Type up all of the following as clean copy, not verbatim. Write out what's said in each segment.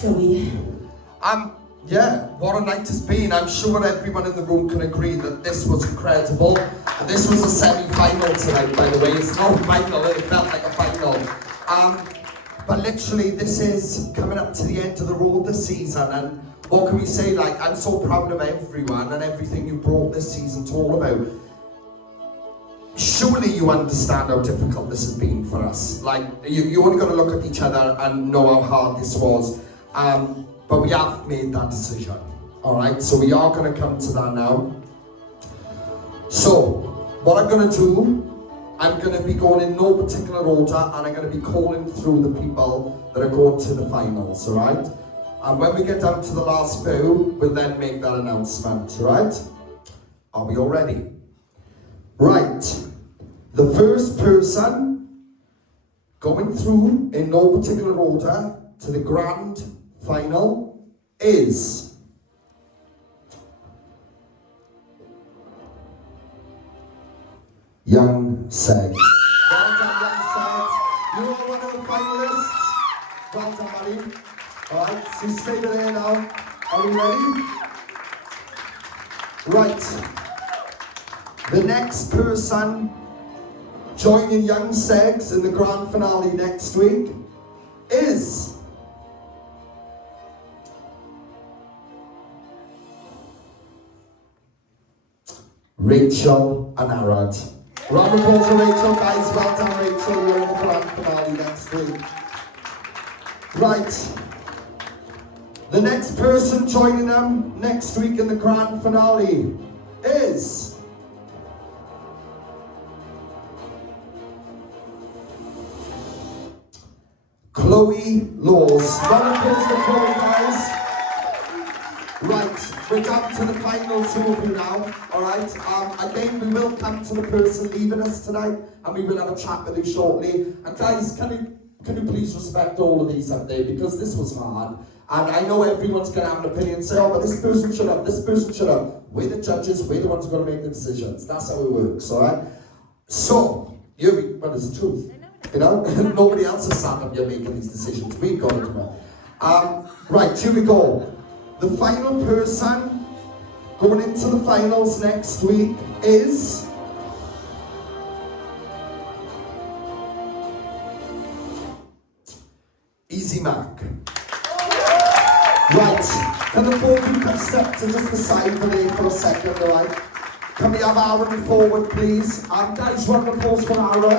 Joey? Yeah, what a night it's been. I'm sure everyone in the room can agree that this was incredible. This was a semi-final tonight, by the way. It's not a final, it felt like a final. But literally, this is coming up to the end of the road this season, and what can we say? Like, I'm so proud of everyone and everything you brought this season to all about. Surely you understand how difficult this has been for us. Like, you only got to look at each other and know how hard this was. But we have made that decision, all right? So we are going to come to that now. So, what I'm going to do, I'm going to be going in no particular order, and I'm going to be calling through the people that are going to the finals, all right? And when we get down to the last few, we'll then make that announcement, all right? Are we all ready? Right. The first person going through in no particular order to the grand final is Young Segs. Well done, Young Segs. You are one of the finalists. Well done, buddy. Alright, so stay there now. Are we ready? Right. The next person joining Young Segs in the grand finale next week is Rachel and Arad. Round of applause for Rachel, guys. Well done, Rachel. You're in the grand finale next week. Right. The next person joining them next week in the grand finale is Chloe Laws. Round of applause for Chloe, guys. Right, we're down to the final two of you now, alright? Again, we will come to the person leaving us tonight, and we will have a chat with you shortly. And guys, can you please respect all of these up there, because this was hard. And I know everyone's going to have an opinion, say, oh, but this person should have, this person should have. We're the judges, we're the ones who are going to make the decisions. That's how it works, alright? So, well, it's the truth. You know, nobody else has sat up here making these decisions. We've got it now. Right, here we go. The final person going into the finals next week is Easy Mac. Right, can the four of you come step to just the side of there for a second, alright? Can we have Aaron forward, please? Guys, round of applause for Aaron.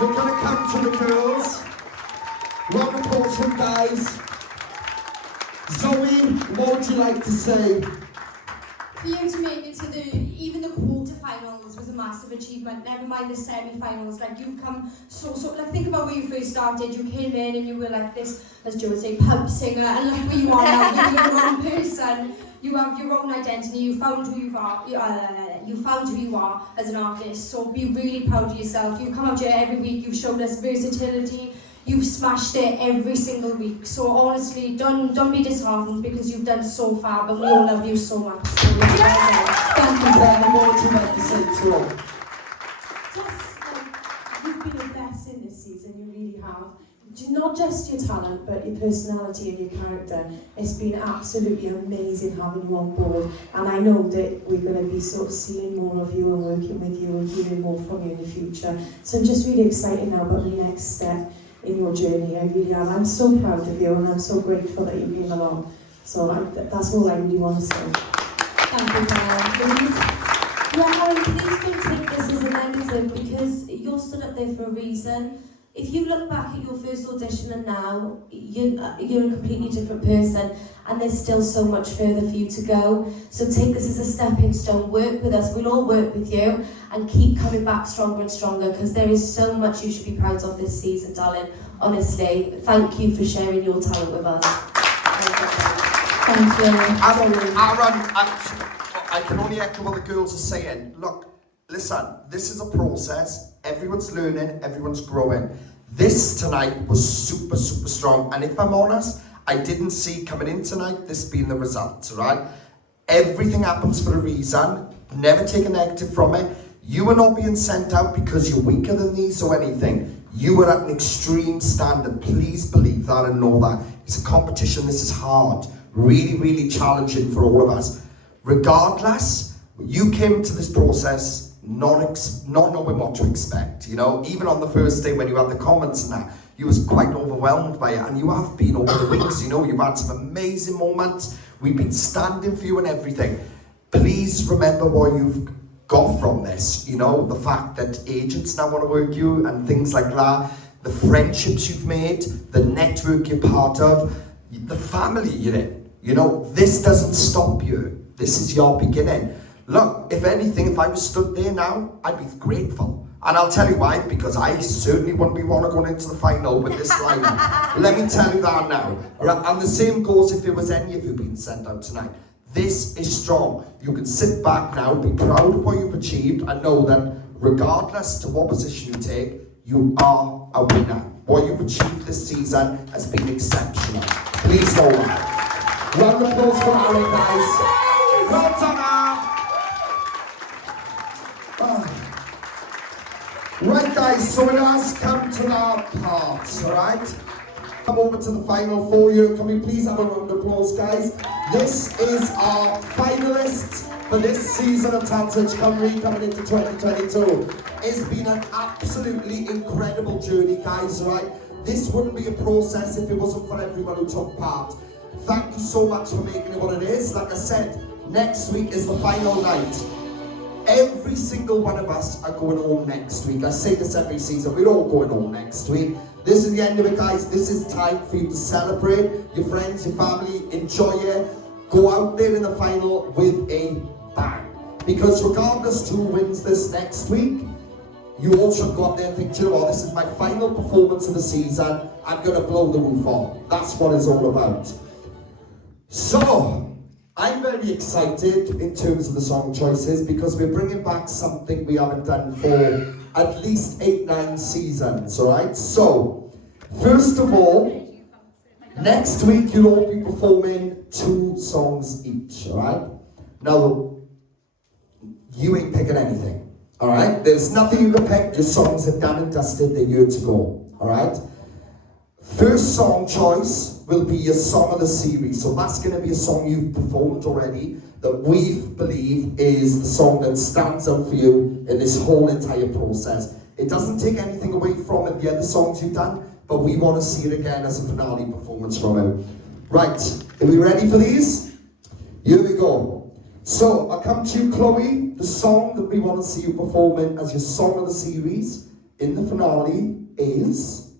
We're going to come to the girls. Round of applause for guys. Zoe, what would you like to say? For you to make it to even the quarterfinals was a massive achievement. Never mind the semi-finals. Like, you've come so like, think about where you first started. You came in and you were like this, as Joe would say, pub singer, and look where you are now. You're your own person. You have your own identity. You found who you are. You found who you are as an artist. So be really proud of yourself. You come out here every week. You've shown us versatility. You've smashed it every single week. So honestly, don't be disheartened, because you've done so far, but we all love you so much. So really Thank you, Fanny. What would you like to say to them? Just, you've been a blessing in this season, you really have. Not just your talent, but your personality and your character. It's been absolutely amazing having you on board, and I know that we're going to be sort of seeing more of you and working with you and hearing more from you in the future. So I'm just really excited now about the next step in your journey. I really am. I'm so proud of you, and I'm so grateful that you've been along. So that's all I really want to say. Thank you, Karen. Yeah, Aaron, please don't take this as a negative, because you're stood up there for a reason. If you look back at your first audition and now, you're a completely different person, and there's still so much further for you to go. So take this as a stepping stone. Work with us. We'll all work with you, and keep coming back stronger and stronger, because there is so much you should be proud of this season, darling. Honestly, thank you for sharing your talent with us. Thank you. Aaron, I can only echo what the girls are saying. Look, listen, this is a process. Everyone's learning, everyone's growing. This tonight was super, super strong. And if I'm honest, I didn't see coming in tonight this being the result, right? Everything happens for a reason. Never take a negative from it. You are not being sent out because you're weaker than these or anything. You are at an extreme standard. Please believe that and know that. It's a competition. This is hard. Really, really challenging for all of us. Regardless, you came to this process not knowing what to expect. You know, even on the first day when you had the comments and that, you was quite overwhelmed by it, and you have been over the weeks. You know, you've had some amazing moments. We've been standing for you and everything. Please remember what you've got from this, you know, the fact that agents now want to work you and things like that, the friendships you've made, the network you're part of, the family you're in. You know, this doesn't stop you. This is your beginning. Look, if anything, if I was stood there now, I'd be grateful. And I'll tell you why, because I certainly wouldn't be want to go into the final with this line. Let me tell you that now. All right? And the same goes if it was any of you being sent out tonight. This is strong. You can sit back now, be proud of what you've achieved, and know that regardless to what position you take, you are a winner. What you've achieved this season has been exceptional. Please know that. Round of applause for Aaron, guys. Well done, Aaron. Right, guys, so it has come to our part, alright? Come over to the final for you. Can we please have a round of applause, guys? This is our finalists for this season of Talented Cymru coming into 2022. It's been an absolutely incredible journey, guys, right? This wouldn't be a process if it wasn't for everyone who took part. Thank you so much for making it what it is. Like I said, next week is the final night. Every single one of us are going home next week. I say this every season, we're all going home next week. This is the end of it, guys. This is time for you to celebrate your friends, your family, enjoy it. Go out there in the final with a bang. Because regardless who wins this next week, you all should go up there and think, you know what, this is my final performance of the season. I'm going to blow the roof off. That's what it's all about. So, I'm very excited in terms of the song choices because we're bringing back something we haven't done for at least 8-9 seasons, alright? So, first of all, next week you'll all be performing 2 songs each, alright? Now, you ain't picking anything, alright? There's nothing you can pick. Your songs are done and dusted, they're here to go, alright? First song choice will be your song of the series. So that's going to be a song you've performed already that we believe is the song that stands out for you in this whole entire process. It doesn't take anything away from it, the other songs you've done, but we want to see it again as a finale performance from it. Right, are we ready for these? Here we go. So, I'll come to you, Chloe. The song that we want to see you performing as your song of the series in the finale is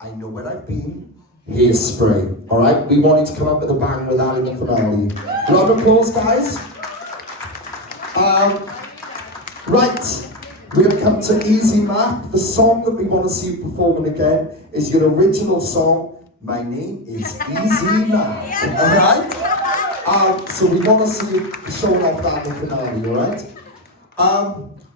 I Know Where I've Been, Hairspray. Alright, we want you to come up with a bang with that in the finale. Round of applause, guys. Right, we're going to come to Easy Mac. The song that we want to see you performing again is your original song, My Name is Easy Mac. Alright? So we want to see you showing off that in the finale, alright?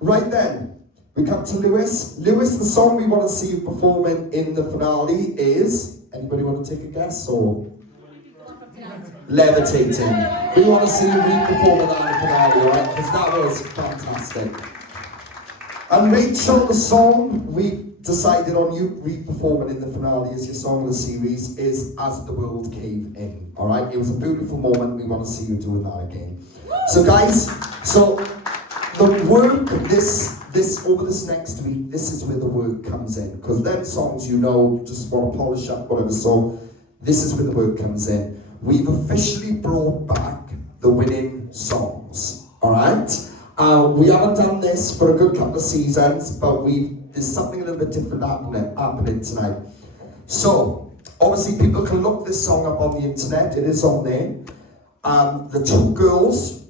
Right then. We come to Lewis. Lewis, the song we want to see you performing in the finale is... Anybody want to take a guess? Or... Levitating. We want to see you re-performing that in the finale, alright? Because that was fantastic. And Rachel, the song we decided on you re-performing in the finale as your song of the series is As the World Cave In. Alright? It was a beautiful moment. We want to see you doing that again. So guys, the work this over this next week, this is where the work comes in. Because them songs, you know, just want to polish up whatever song, this is where the work comes in. We've officially brought back the winning songs. Alright? We haven't done this for a good couple of seasons, but there's something a little bit different happening tonight. So, obviously people can look this song up on the internet, it is on there. The 2 girls,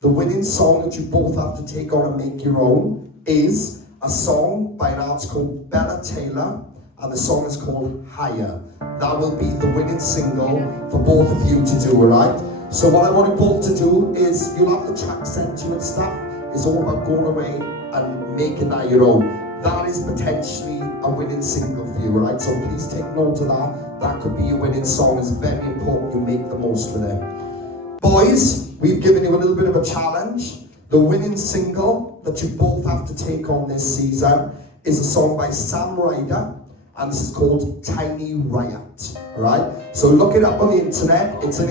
the winning song that you both have to take on and make your own is a song by an artist called Bella Taylor, and the song is called Higher. That will be the winning single for both of you to do, alright? So what I want you both to do is, you'll have the track sent to you and stuff. It's all about going away and making that your own. That is potentially a winning single for you, alright? So please take note of that. That could be your winning song. It's very important you make the most of it. Boys, we've given you a little bit of a challenge. The winning single that you both have to take on this season is a song by Sam Ryder, and this is called Tiny Riot. Alright? So look it up on the internet. It's an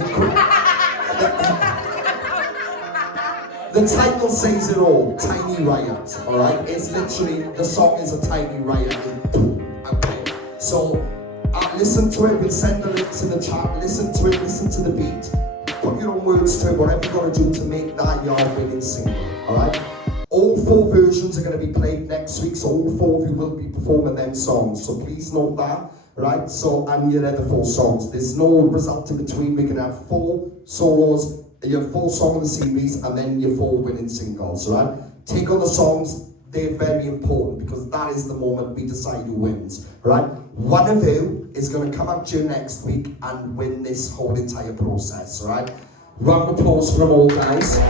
the title says it all, Tiny Riot. Alright? It's literally, the song is a tiny riot. Okay. So listen to it, we'll send the links in the chat, listen to it, listen to the beat. Put your own words to it, whatever you're going to do to make that your winning single, alright? All 4 versions are going to be played next week, so all 4 of you will be performing them songs, so please note that, right? So, and your other 4 songs. There's no result in between. We're going to have 4 solos, your 4 song of the series, and then your 4 winning singles, right? Take on the songs, they're very important, because that is the moment we decide who wins, right? One of you is going to come up to you next week and win this whole entire process, right? Round of applause for them all, guys.